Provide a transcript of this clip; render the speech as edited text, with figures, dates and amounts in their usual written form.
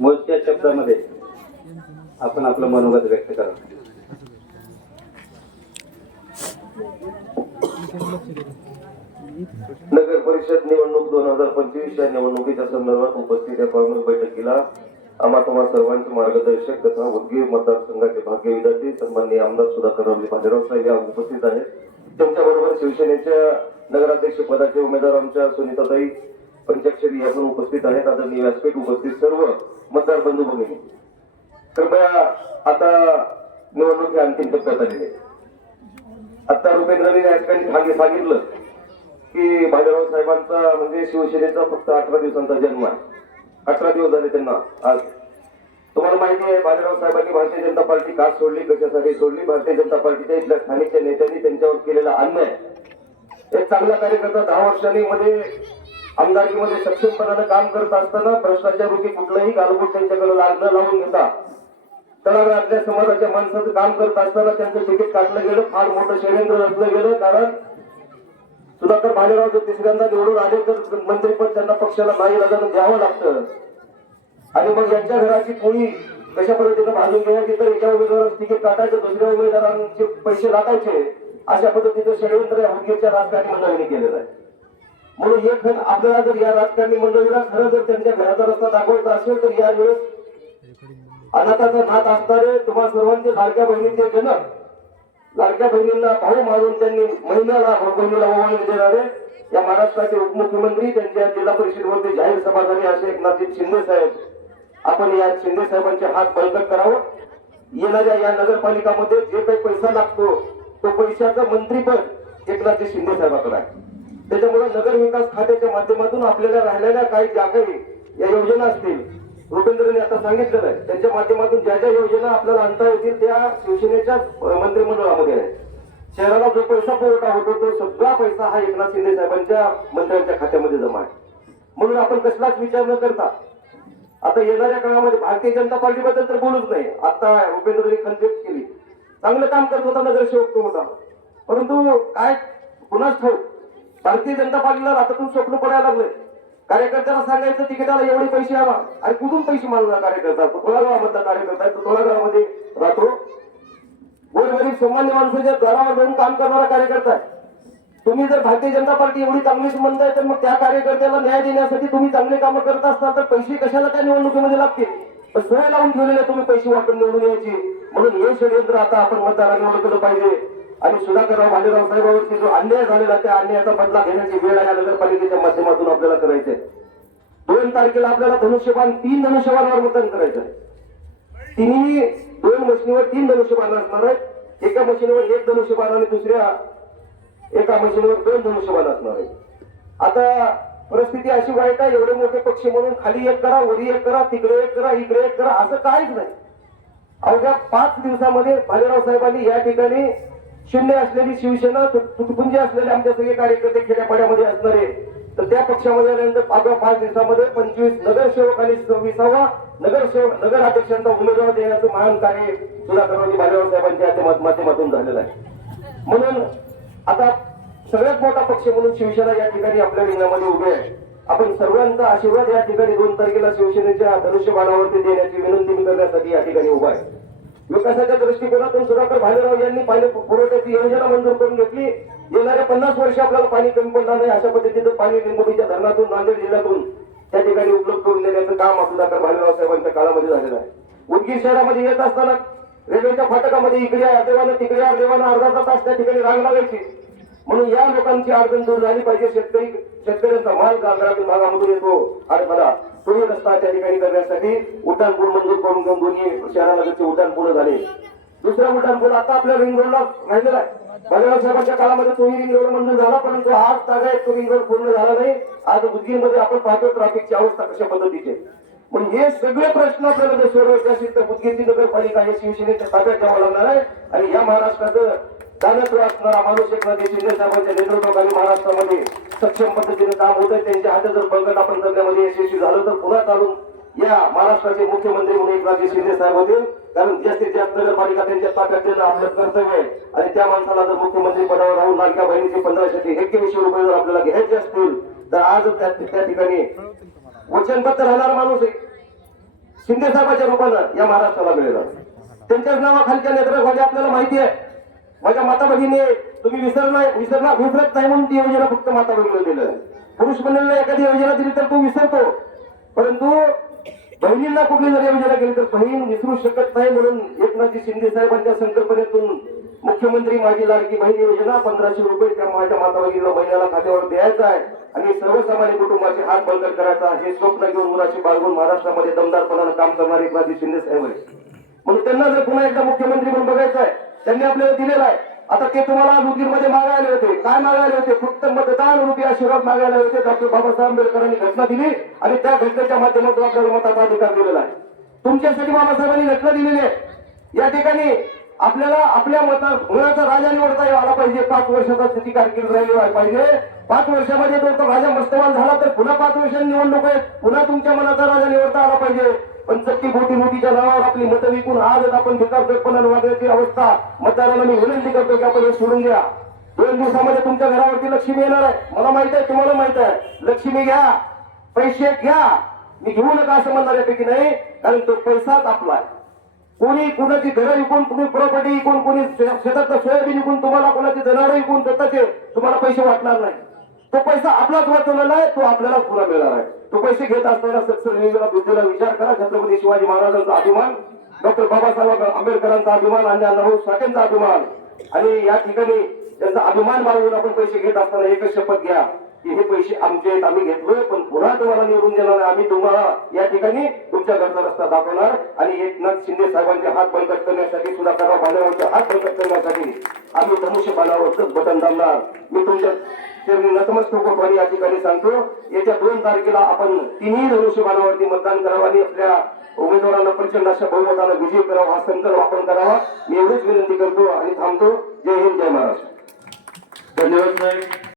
मोजक्या शब्दामध्ये आपण आपलं मनोगत व्यक्त करा. नगर परिषद निवडणूक 2025 या निवडणुकीच्या संदर्भात उपस्थित या बैठकीला आम्हा तुम्हा सर्वांचे मार्गदर्शक तथा उदगीर मतदारसंघाचे भाग्य विधाते सन्माननीय आमदार सुधाकर भालेराव साहेब या उपस्थित आहेत. त्यांच्याबरोबर शिवसेनेच्या नगराध्यक्ष पदाचे उमेदवार आमच्या सुनीताताई पंचाक्षरी या पण उपस्थित आहेत. आदरणीय व्यासपीठ उपस्थित सर्व मतदार बंधू भगिनी, कृपया आता निवडणूक ही अंतिम टप्प्यात आलेली आहे. आता रुपेंद्रने या ठिकाणी सांगितलं की भालेराव साहेबांचा म्हणजे शिवसेनेचा फक्त 18 दिवसांचा जन्म आहे. 18 दिवस झाले त्यांना. आज तुम्हाला माहिती आहे भालेराव साहेबांनी भारतीय जनता पार्टी का सोडली, कशासाठी सोडली. भारतीय जनता पार्टीच्या इथल्या स्थानिकच्या नेत्यांनी त्यांच्यावर केलेला अन्याय. एक चांगला कार्यकर्ता 10 वर्षांनी मध्ये आमदारकीमध्ये सक्षमपणानं काम करत असताना भ्रष्टाचारारूपी कुठलंही गालबोट त्यांच्याकडे लागणं लावून घेता तळागाळातल्या समाजाच्या माणसाचं काम करत असताना त्यांचं तिकीट काढलं गेलं. फार मोठं षडयंत्र रचलं गेलं. कारण सुधाकर भालेराव जर तिसऱ्यांदा निवडून आले तर मंत्रीपद त्यांना पक्षाला नाईलाजानं द्यावं लागतं. आणि मग यांच्या घराची पोळी कशा पद्धतीनं भाजून घ्यायची तर एका उमेदवाराचं तिकीट काटायचं, दुसऱ्या उमेदवारांचे पैसे लाटायचे. अशा पद्धतीचं षडयंत्र या उदगीरच्या राजकारणी मंडळीने केलेलं आहे. म्हणून हे खरं आपल्याला जर या राजकारणी मंडळीला खरं जर त्यांच्या घराचा रस्ता दाखवायचा असेल तर यावेळेस अनाथाचा नाथ असणारे तुम्हा सर्वांचे लाडक्या बहिणीचे जनक, लाडक्या बहिणींना भाऊ मारून त्यांनी महिन्याला बहिणीला ओवाळणी देणारे या महाराष्ट्राचे उपमुख्यमंत्री, त्यांच्या जिल्हा परिषदेवरती जाहीर सभा झाली असे एकनाथ शिंदे साहेब, आपण या शिंदे साहेबांचे हात बळकट करावं. येणाऱ्या या नगरपालिकामध्ये जे काही पैसा लागतो तो पैशाचं मंत्रीपद एकनाथ शिंदे साहेबांकडे आहे. त्याच्यामुळे नगर विकास खात्याच्या माध्यमातून आपल्याला राहिलेल्या काही ज्या काही या योजना असतील, रुपेंद्रने आता सांगितलेलं आहे, त्यांच्या माध्यमातून ज्या ज्या योजना आपल्याला आणता येतील त्या शिवसेनेच्या मंत्रिमंडळामध्ये आहे. शहराला जो पैसा पुरवठा होतो तो सगळा पैसा हा एकनाथ शिंदे साहेबांच्या मंत्र्यांच्या खात्यामध्ये जमा आहे. म्हणून आपण कसलाच विचार न करता आता येणाऱ्या काळामध्ये भारतीय जनता पार्टीबद्दल तर बोलूच नाही. आता रुपेंद्रने खंडित केली, चांगलं काम करत होता, नगरसेवक तो होता, परंतु काय कुणाच ठाऊक भारतीय जनता पार्टीला रातातून स्वप्न पडायला लागले. कार्यकर्त्याला सांगायचं तिकिटाला एवढे पैसे हवा आणि कुठून पैसे मागणार कार्यकर्ता, तो तोळागावामधला कार्यकर्ता आहे, तो तोळागावामध्ये राहतो. गोरगरीब सामान्य माणसाच्या घरावर जाऊन काम करणारा कार्यकर्ता आहे. तुम्ही जर भारतीय जनता पार्टी एवढी चांगलीच म्हणताय तर मग त्या कार्यकर्त्याला न्याय देण्यासाठी तुम्ही चांगले कामं करत असताल तर पैसे कशाला त्या निवडणुकीमध्ये लागतील. पण सोय लावून ठेवलेल्या तुम्ही पैसे वाटून निवडून यायची. म्हणून हे षडयंत्र आता आपण मतदारांनी ओळखलं पाहिजे. आणि सुधाकरराव भालेराव साहेबांवरती जो अन्याय झालेला त्या अन्यायाचा बदला घेण्याची वेळ या नगरपालिकेच्या माध्यमातून आपल्याला करायचंय. 2 तारखेला आपल्याला धनुष्यबाण 3 धनुष्यबाणावर मतदान करायचं आहे. तिन्ही 2 मशीनवर 3 धनुष्यबाण असणार आहेत. एका मशीनवर 1 धनुष्यबाण आणि दुसऱ्या एका मशीनवर 2 धनुष्यबाण असणार आहे. आता परिस्थिती अशी वाईट आहे, एवढे मोठे पक्ष म्हणून खाली एक करा, वरी एक करा, तिकडे एक करा, इकडे एक करा, असं काहीच नाही. अवघ्या 5 दिवसामध्ये भालेराव साहेबांनी या ठिकाणी शून्य असलेली शिवसेना, तुटपुंजी असलेले आमच्या सगळे कार्यकर्ते खेड्यापाड्यामध्ये असणारे तर त्या पक्षामध्ये आल्यानंतर 5 दिवसामध्ये 25 नगरसेवक आणि 26वा नगराध्यक्षांचा उमेदवार देण्याचं महान कार्य सुधाकर भालेराव साहेबांच्या माध्यमातून झालेलं आहे. म्हणून आता सगळ्यात मोठा पक्ष म्हणून शिवसेना या ठिकाणी आपल्या रिंगणामध्ये उभे आहे. आपण सर्वांचा आशीर्वाद या ठिकाणी 2 तारखेला शिवसेनेच्या धनुष्यबाणावरती देण्याची विनंती करण्यासाठी या ठिकाणी उभा आहे. विकासाच्या दृष्टिकोनातून सुधाकर भालेराव यांनी पाणी पुरवठ्याची योजना मंजूर करून घेतली. येणाऱ्या 50 वर्ष आपल्याला पाणी कमी पडणार नाही अशा पद्धतीचं पाणी लिंबोडीच्या धरणातून नांदेड जिल्ह्यातून त्या ठिकाणी उपलब्ध करून देण्याचं काम सुधाकर भालेराव साहेबांच्या काळामध्ये झालेलं आहे. उदगीर शहरामध्ये येत असताना रेल्वेच्या फाटकामध्ये इकडे अर्धेवानं तिकडे अर्धेवानं अर्धा तास त्या ठिकाणी रांग लागायची. म्हणून या लोकांची अडचण दूर झाली पाहिजे. शेतकऱ्यांचा माल ग्रामीण भागामधून येतो आणि मला तोही रस्ता त्या ठिकाणी करण्यासाठी उड्डाणपूल मंजूर करून घेऊन दोन्ही शहरालगतचे उड्डाणपूल झाले. दुसरा उड्डाणपूल आता आपल्या रिंग रोडला राहिलेला आहे. भालेराव साहेबांच्या काळामध्ये तोही रिंग रोड मंजूर झाला, परंतु आज तागा तो रिंग रोड पूर्ण झाला नाही. आज उदगीरमध्ये आपण पाहतो ट्रॅफिकची अवस्था कशा पद्धतीची. म्हणून हे सगळे प्रश्न आपल्याला जर सोडवायचे असतील तर उदगीरची नगरपालिका हे शिवसेनेच्या ताब्यात द्यावं लागणार आहे. आणि या महाराष्ट्राचं दानत्व असणारा माणूस एकनाथ शिंदे साहेबांच्या नेतृत्वाखाली महाराष्ट्रामध्ये सक्षम पद्धतीने काम होत आहे. त्यांच्या हातात जर बळकट आपण करण्यामध्ये यशस्वी झालं तर पुन्हा चालून या महाराष्ट्राचे मुख्यमंत्री म्हणून एकनाथ शिंदे साहेब होतील. कारण जास्तीत जास्त नगरपालिका त्यांच्या ताब्यात देणं आपलं कर्तव्य आहे. आणि त्या माणसाला जर मुख्यमंत्री पदावर राहून लाडक्या बहिणीचे 1581 रुपये जर आपल्याला घ्यायचे असतील तर आज त्या ठिकाणी वचनबद्ध राहणारा माणूस आहे. शिंदे साहेबांच्या रूपानं या महाराष्ट्राला मिळेल. त्यांच्याच नावाखालच्या नेतृत्वामध्ये आपल्याला माहिती आहे. माझ्या माता भगिनी तुम्ही विसरत नाही म्हणून ती योजना फक्त माता भगिनीला दिलं. पुरुष मंडळीला एखादी योजना दिली तर तो विसरतो, परंतु बहिणींना कुठली जर योजना केली तर बहीण विसरू शकत नाही. म्हणून एकनाथजी शिंदे साहेबांच्या संकल्पनेतून मुख्यमंत्री माझी लाडकी बहीण योजना 1500 रुपये त्या माझ्या माता भगिनीला महिन्याला खात्यावर द्यायचा आहे आणि सर्वसामान्य कुटुंबाचे हात बळकट करायचा हे स्वप्न घेऊन मुलाची बाळगून महाराष्ट्रामध्ये दमदारपणानं काम करणारे एकनाथजी शिंदे साहेब आहे. म्हणून त्यांना जर पुन्हा एकदा मुख्यमंत्री म्हणून बघायचं आहे, त्यांनी आपल्याला दिलेलं आहे. आता ते तुम्हाला उदगीरमध्ये मागायला होते, काय मागायला होते? फक्त मतदान रूपी आशीर्वाद मागायला होते. डॉक्टर बाबासाहेब आंबेडकरांनी घटना दिली आणि त्या घटनेच्या माध्यमातून आपल्याला मताचा अधिकार दिलेला आहे. तुमच्यासाठी बाबासाहेबांनी घटना दिलेली आहे. या ठिकाणी आपल्याला आपल्या मनाचा राजा निवडता आला पाहिजे. 5 वर्षाचा त्याची कारकीर्द राहिली पाहिजे. 5 वर्षामध्ये तो राजा मस्तवान झाला तर पुन्हा 5 वर्षांनी निवडणूक आहे, पुन्हा तुमच्या मनाचा राजा निवडता आला पाहिजे. पण चक्की मोठीच्या नावावर आपली मतं विकून आजच आपण भिकारपणानं वागण्याची अवस्था मतदारांना मी विनंती करतो की आपण हे सोडून द्या. 2 दिवसामध्ये तुमच्या घरावरती लक्ष्मी येणार आहे. मला माहित आहे, तुम्हाला माहित आहे. लक्ष्मी घ्या, पैसे घ्या, मी घेऊ नका असं म्हणणाऱ्यापैकी नाही, कारण तो पैसाच आपला आहे. कोणी कुणाची घरं विकून, कोणी प्रॉपर्टी विकून, कोणी शेतातलं सोयाबीन विकून, तुम्हाला कोणाची जनावरं विकून स्वतःचे तुम्हाला पैसे वाटणार नाही. तो पैसा आपलाच वाचवलेला आहे, तो आपल्यालाच पुन्हा मिळणार आहे. तो पैसे घेत असताना बुद्धीला विचार करा. छत्रपती शिवाजी महाराजांचा अभिमान, डॉक्टर बाबासाहेब आंबेडकरांचा अभिमान आणि अण्णाभाऊ साठेंचा अभिमान आणि या ठिकाणी त्यांचा अभिमान बाळगून आपण पैसे घेत असताना एकच शपथ घ्या की हे पैसे आमचे आहेत, आम्ही घेतलोय, पण पुन्हा तुम्हाला निवडून देणार नाही. आम्ही तुम्हाला या ठिकाणी तुमच्या घरचा रस्ता दाखवणार आणि एकनाथ शिंदे साहेबांचे हात बळकट करण्यासाठी, सुधाकरराव भालेरावांचे हात बळकट करण्यासाठी आम्ही धनुष्यबाणावरच बटन दाबणार. मी तुमच्या नतमस्तक होतो आणि या ठिकाणी सांगतो, येत्या 2 तारखेला आपण तिन्ही धनुष्यबाणावरती मतदान करावं आणि आपल्या उमेदवारांना प्रचंड अशा बहुमतानं विजय करावा, हा संकल्प आपण करावा. मी एवढीच विनंती करतो आणि थांबतो. जय हिंद, जय महाराष्ट्र. धन्यवाद साहेब.